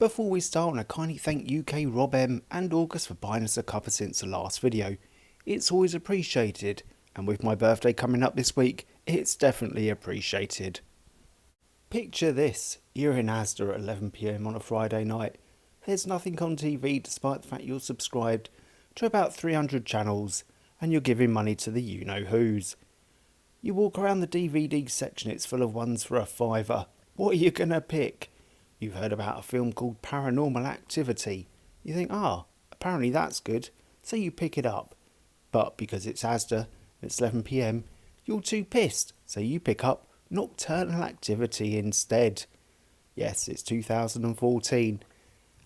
Before we start, I want to kindly thank UK Rob M and August for buying us a cuppa since the last video. It's always appreciated, and with my birthday coming up this week, it's definitely appreciated. Picture this, you're in Asda at 11 PM on a Friday night. There's nothing on TV despite the fact you're subscribed to about 300 channels and you're giving money to the you-know-whos. You walk around the DVD section, it's full of ones for a £5. What are you gonna pick? You've heard about a film called Paranormal Activity. You think, apparently that's good, so you pick it up. But because it's Asda, it's 11 PM, you're too pissed, so you pick up Nocturnal Activity instead. Yes, it's 2014,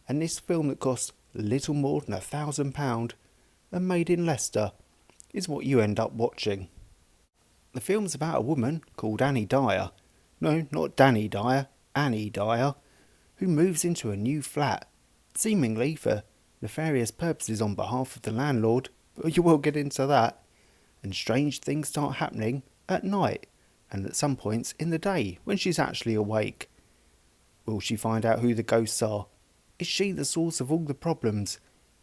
and this film that cost little more than £1,000 and made in Leicester is what you end up watching. The film's about a woman called Annie Dyer. No, not Danny Dyer, Annie Dyer, who moves into a new flat, seemingly for nefarious purposes on behalf of the landlord, but you will get into that. And strange things start happening at night and at some points in the day when she's actually awake. Will she find out who the ghosts are? Is she the source of all the problems?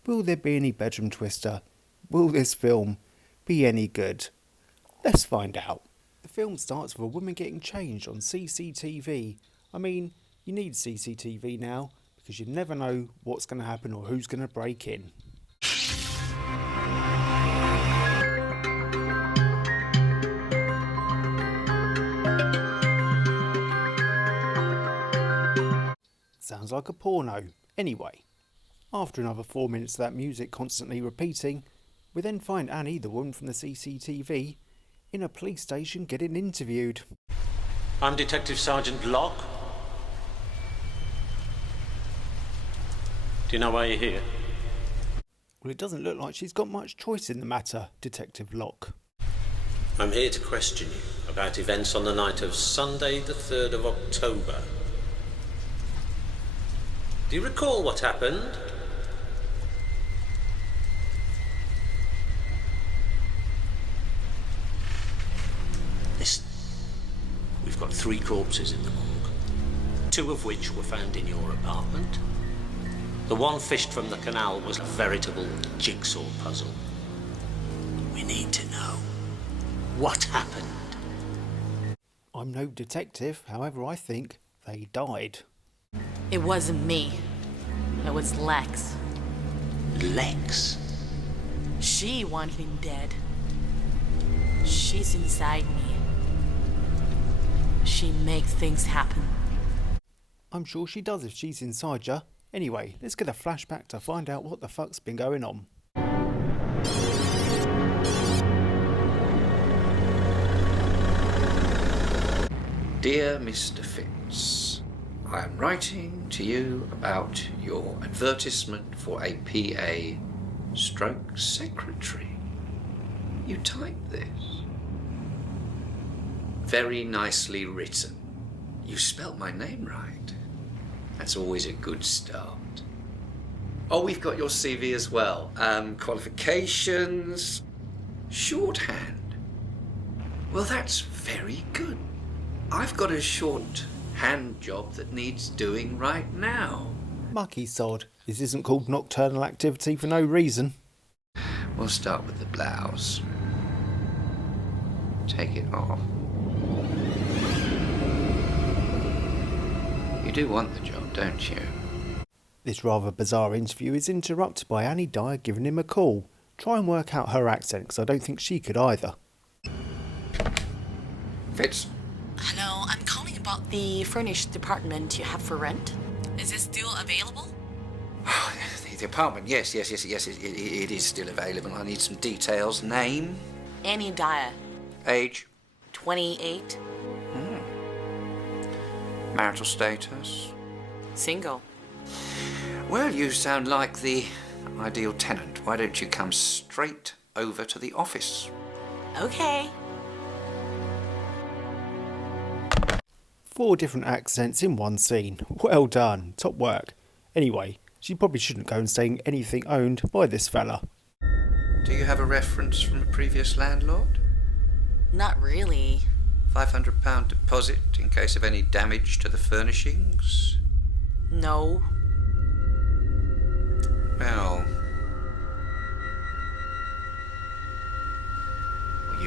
Will there be any bedroom twister? Will this film be any good? Let's find out. The film starts with a woman getting changed on CCTV. I mean, you need CCTV now because you never know what's going to happen or who's going to break in. Sounds like a porno. Anyway, after another 4 minutes of that music constantly repeating, we then find Annie, the woman from the CCTV, in a police station getting interviewed. I'm Detective Sergeant Locke. Do you know why you're here? Well, it doesn't look like she's got much choice in the matter, Detective Locke. I'm here to question you about events on the night of Sunday the 3rd of October. Do you recall what happened? Listen, we've got 3 corpses in the morgue, 2 of which were found in your apartment. The one fished from the canal was a veritable jigsaw puzzle. We need to know what happened. I'm no detective, however I think they died. It wasn't me. It was Lex. Lex? She wanted him dead. She's inside me. She makes things happen. I'm sure she does if she's inside ya. Anyway, let's get a flashback to find out what the fuck's been going on. Dear Mr. Fitz, I am writing to you about your advertisement for a PA stroke secretary. You typed this. Very nicely written. You spelt my name right. That's always a good start. Oh, we've got your CV as well. Qualifications, shorthand. Well, that's very good. I've got a shorthand job that needs doing right now. Mucky sod. This isn't called Nocturnal Activity for no reason. We'll start with the blouse. Take it off. You do want the job, don't you? This rather bizarre interview is interrupted by Annie Dyer giving him a call. Try and work out her accent because I don't think she could either. Fitz. Hello, I'm calling about the furnished apartment you have for rent. Is it still available? The apartment, yes, it is still available. I need some details. Name? Annie Dyer. Age? 28. Marital status? Single. Well, you sound like the ideal tenant. Why don't you come straight over to the office? Okay. 4 different accents in one scene. Well done. Top work. Anyway, she probably shouldn't go and stay in anything owned by this fella. Do you have a reference from a previous landlord? Not really. £500 deposit in case of any damage to the furnishings? No.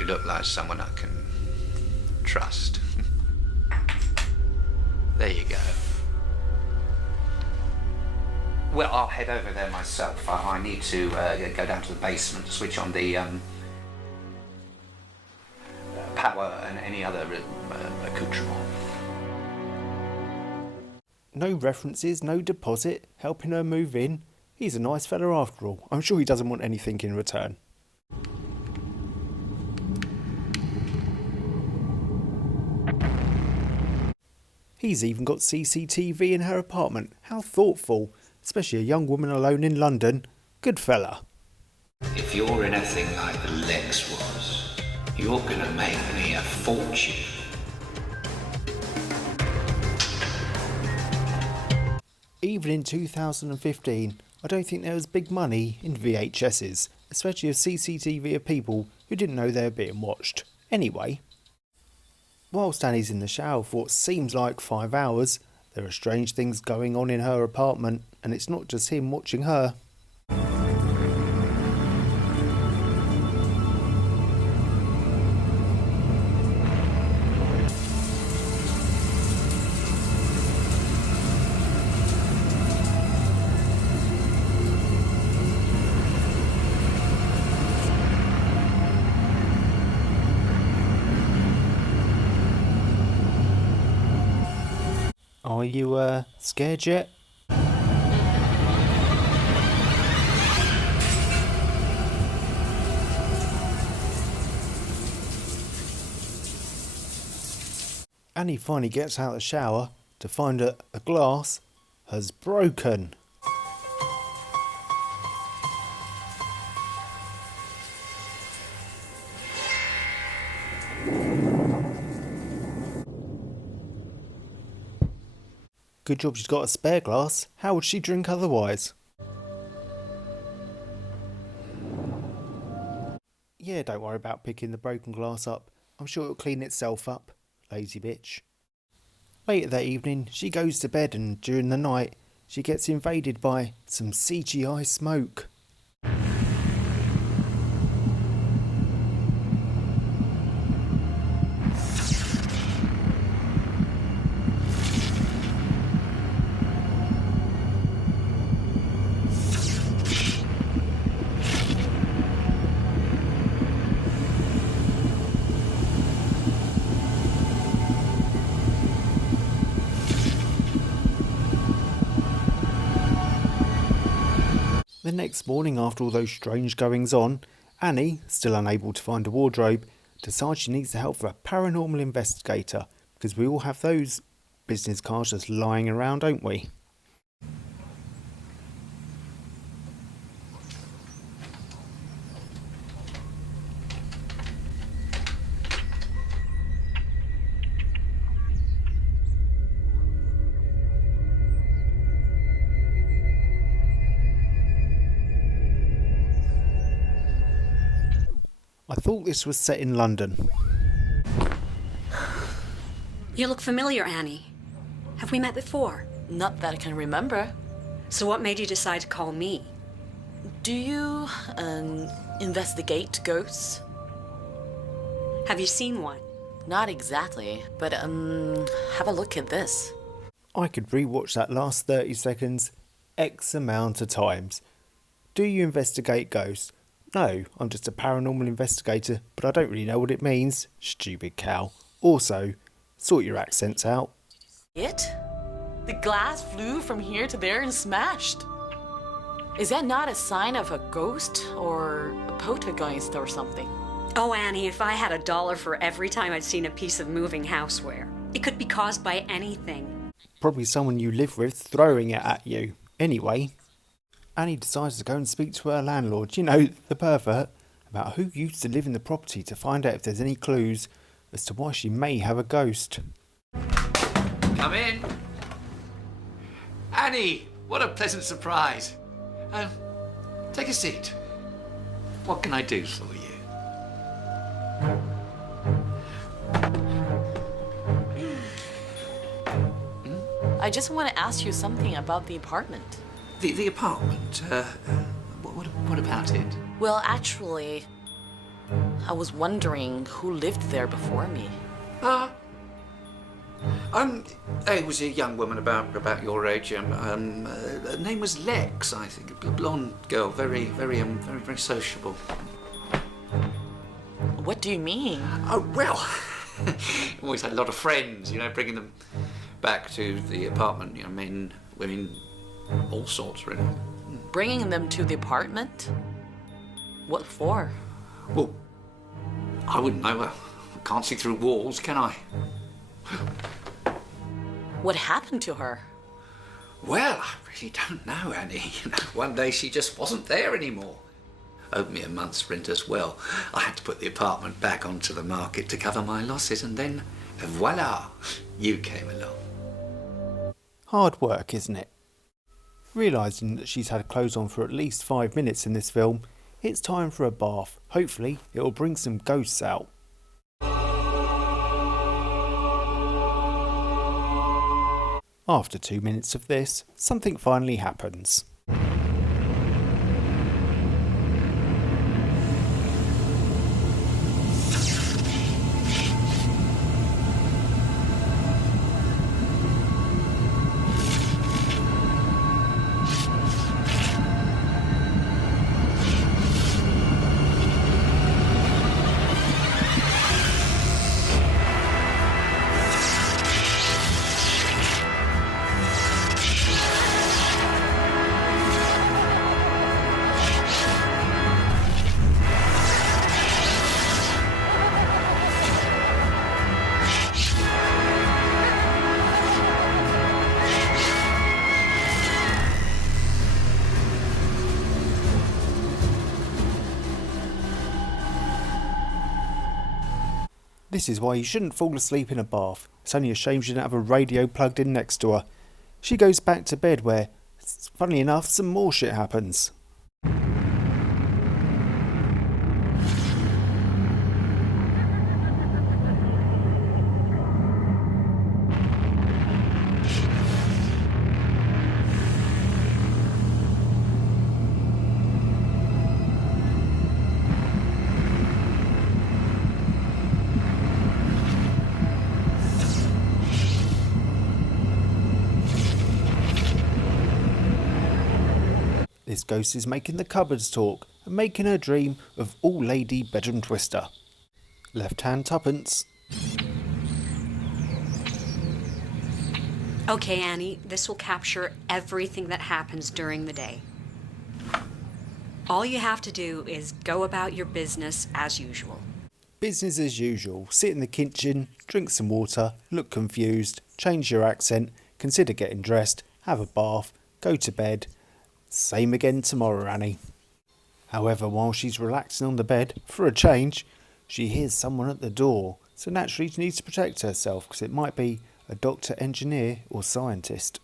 You look like someone I can trust. There you go. Well, I'll head over there myself. I need to go down to the basement, switch on the power and any other accoutrement. No references, no deposit, helping her move in. He's a nice fella after all. I'm sure he doesn't want anything in return. He's even got CCTV in her apartment. How thoughtful, especially a young woman alone in London. Good fella. If you're anything like Lex was, you're gonna make me a fortune. Even in 2015, I don't think there was big money in VHSs, especially of CCTV of people who didn't know they were being watched. Anyway, whilst Annie's in the shower for what seems like 5 hours, there are strange things going on in her apartment, and it's not just him watching her. Are you, scared yet? Annie finally gets out of the shower to find that a glass has broken. Good job she's got a spare glass. How would she drink otherwise? Yeah, don't worry about picking the broken glass up. I'm sure it'll clean itself up. Lazy bitch. Later that evening, she goes to bed and during the night, she gets invaded by some CGI smoke. The next morning, after all those strange goings on, Annie, still unable to find a wardrobe, decides she needs the help of a paranormal investigator, because we all have those business cards just lying around, don't we? I thought this was set in London. You look familiar, Annie. Have we met before? Not that I can remember. So what made you decide to call me? Do you, investigate ghosts? Have you seen one? Not exactly, but, have a look at this. I could rewatch that last 30 seconds X amount of times. Do you investigate ghosts? No, I'm just a paranormal investigator, but I don't really know what it means. Stupid cow. Also, sort your accents out. It? The glass flew from here to there and smashed. Is that not a sign of a ghost or a poltergeist or something? Oh, Annie, if I had $1 for every time I'd seen a piece of moving houseware. It could be caused by anything. Probably someone you live with throwing it at you. Anyway, Annie decides to go and speak to her landlord, you know, the pervert, about who used to live in the property to find out if there's any clues as to why she may have a ghost. Come in. Annie, what a pleasant surprise. Take a seat. What can I do for you? I just want to ask you something about the apartment. The apartment? What about it? Well, actually, I was wondering who lived there before me. It was a young woman about your age. Her name was Lex, I think. A blonde girl, very sociable. What do you mean? Oh, well, always had a lot of friends, bringing them back to the apartment, men, women, all sorts, really. Bringing them to the apartment? What for? Well, I wouldn't know. I can't see through walls, can I? What happened to her? Well, I really don't know, Annie. One day she just wasn't there anymore. Owed me a month's rent as well. I had to put the apartment back onto the market to cover my losses, and then, voila, you came along. Hard work, isn't it? Realising that she's had clothes on for at least 5 minutes in this film, it's time for a bath. Hopefully, it'll bring some ghosts out. After 2 minutes of this, something finally happens. This is why you shouldn't fall asleep in a bath. It's only a shame she didn't have a radio plugged in next to her. She goes back to bed where, funnily enough, some more shit happens. This ghost is making the cupboards talk and making her dream of all-lady bedroom twister. Left hand tuppence. Okay, Annie, this will capture everything that happens during the day. All you have to do is go about your business as usual. Business as usual. Sit in the kitchen, drink some water, look confused, change your accent, consider getting dressed, have a bath, go to bed. Same again tomorrow, Annie. However, while she's relaxing on the bed, for a change, she hears someone at the door. So naturally she needs to protect herself because it might be a doctor, engineer or scientist.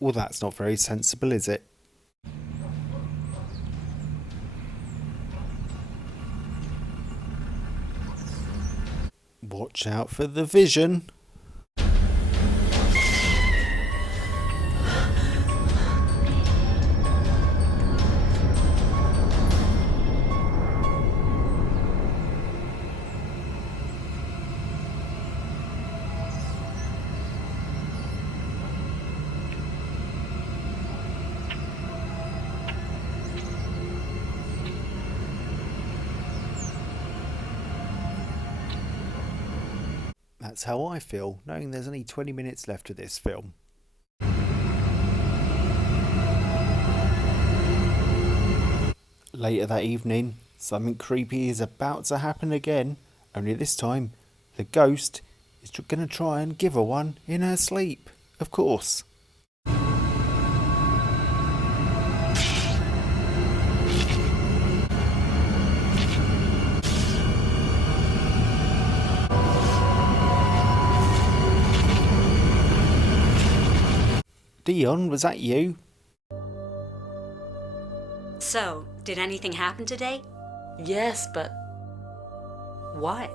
Well, that's not very sensible, is it? Watch out for the vision. That's how I feel, knowing there's only 20 minutes left of this film. Later that evening, something creepy is about to happen again, only this time, the ghost is going to try and give her one in her sleep, of course. Dion, was that you? So, did anything happen today? Yes, but What?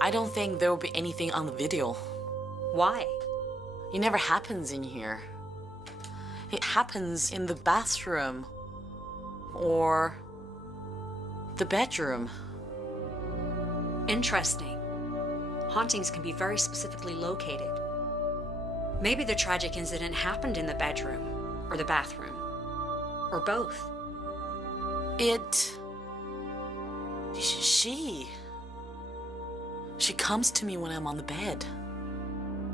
I don't think there will be anything on the video. Why? It never happens in here. It happens in the bathroom or the bedroom. Interesting. Hauntings can be very specifically located. Maybe the tragic incident happened in the bedroom or the bathroom, or both. She comes to me when I'm on the bed.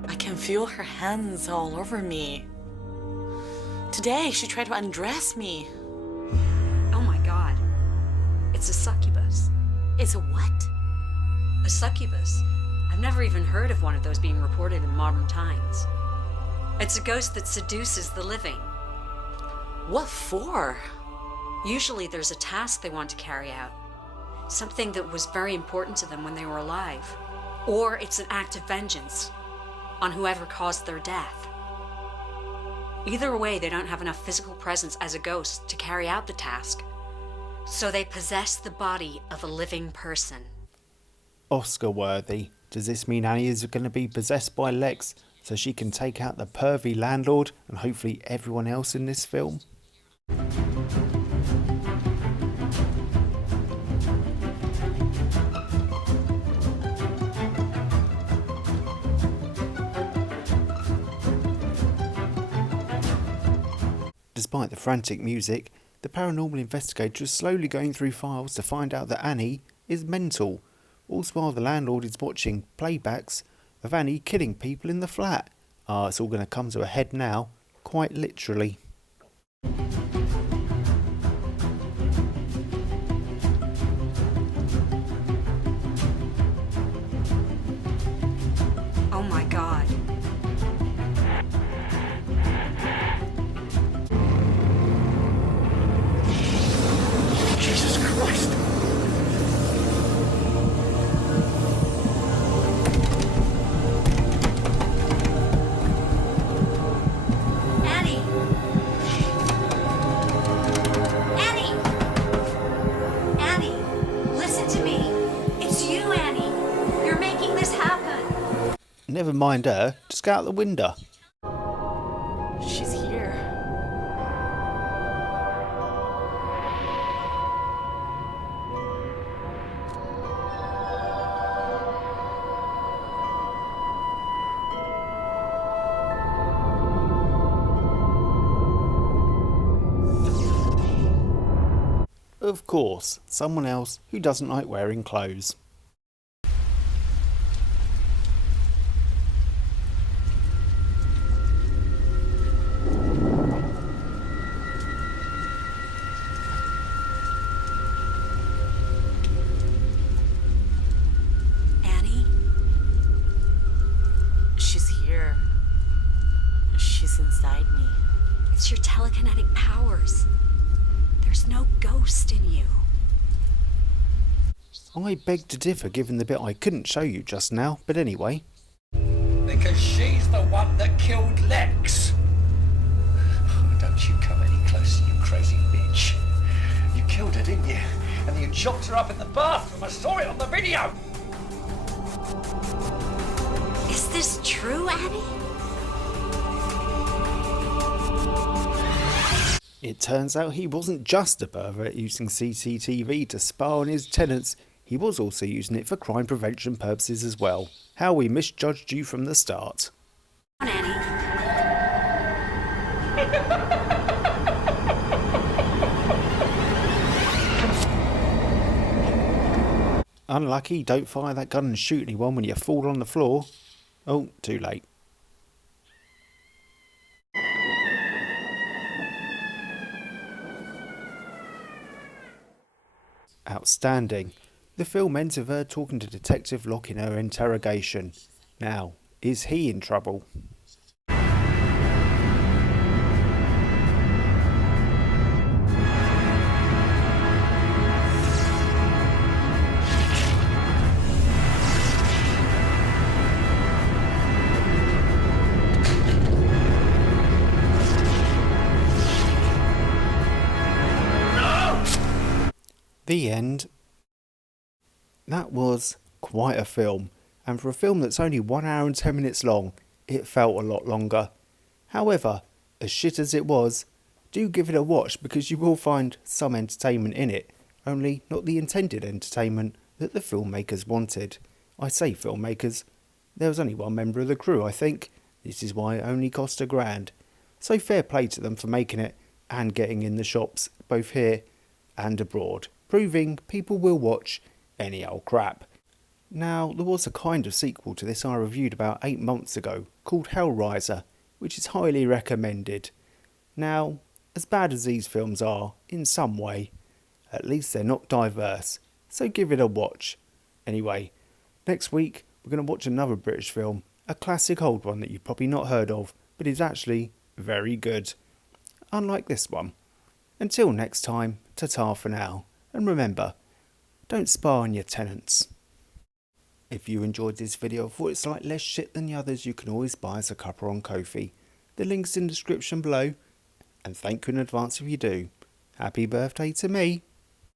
I can feel her hands all over me. Today, she tried to undress me. Oh my god. It's a succubus. It's a what? A succubus? I've never even heard of one of those being reported in modern times. It's a ghost that seduces the living. What for? Usually there's a task they want to carry out. Something that was very important to them when they were alive. Or it's an act of vengeance on whoever caused their death. Either way, they don't have enough physical presence as a ghost to carry out the task. So they possess the body of a living person. Oscar worthy. Does this mean Annie is going to be possessed by Lex so she can take out the pervy landlord and hopefully everyone else in this film? Despite the frantic music, the paranormal investigator is slowly going through files to find out that Annie is mental, all while the landlord is watching playbacks of Annie killing people in the flat. It's all going to come to a head now, quite literally. Oh my god. Jesus Christ! Annie! Annie! Annie! Listen to me! It's you, Annie! You're making this happen! Never mind her, just go out the window. She's here. Of course, someone else who doesn't like wearing clothes. Annie? She's here. She's inside me. It's your telekinetic powers. There's no ghost in you. I beg to differ given the bit I couldn't show you just now, but anyway. Because she's the one that killed Lex. Oh, don't you come any closer, you crazy bitch. You killed her, didn't you? And you chopped her up in the bathroom. I saw it on the video. Is this true, Annie? It turns out he wasn't just a pervert using CCTV to spy on his tenants, he was also using it for crime prevention purposes as well. How we misjudged you from the start. Come on, Annie. Unlucky, don't fire that gun and shoot anyone when you fall on the floor. Oh, too late. Outstanding. The film ends with her talking to Detective Locke in her interrogation. Now, is he in trouble? The end. That was quite a film, and for a film that's only 1 hour and 10 minutes long, it felt a lot longer. However, as shit as it was, do give it a watch because you will find some entertainment in it, only not the intended entertainment that the filmmakers wanted. I say filmmakers, there was only one member of the crew, I think. This is why it only cost £1,000. So fair play to them for making it and getting in the shops, both here and abroad, proving people will watch any old crap. Now, there was a kind of sequel to this I reviewed about 8 months ago called Hellraiser, which is highly recommended. Now, as bad as these films are, in some way, at least they're not diverse, so give it a watch. Anyway, next week we're going to watch another British film, a classic old one that you've probably not heard of, but is actually very good. Unlike this one. Until next time, ta-ta for now, and remember, don't spy on your tenants. If you enjoyed this video or thought it's like less shit than the others, you can always buy us a cuppa on Ko-fi. The link's in the description below, and thank you in advance if you do. Happy birthday to me.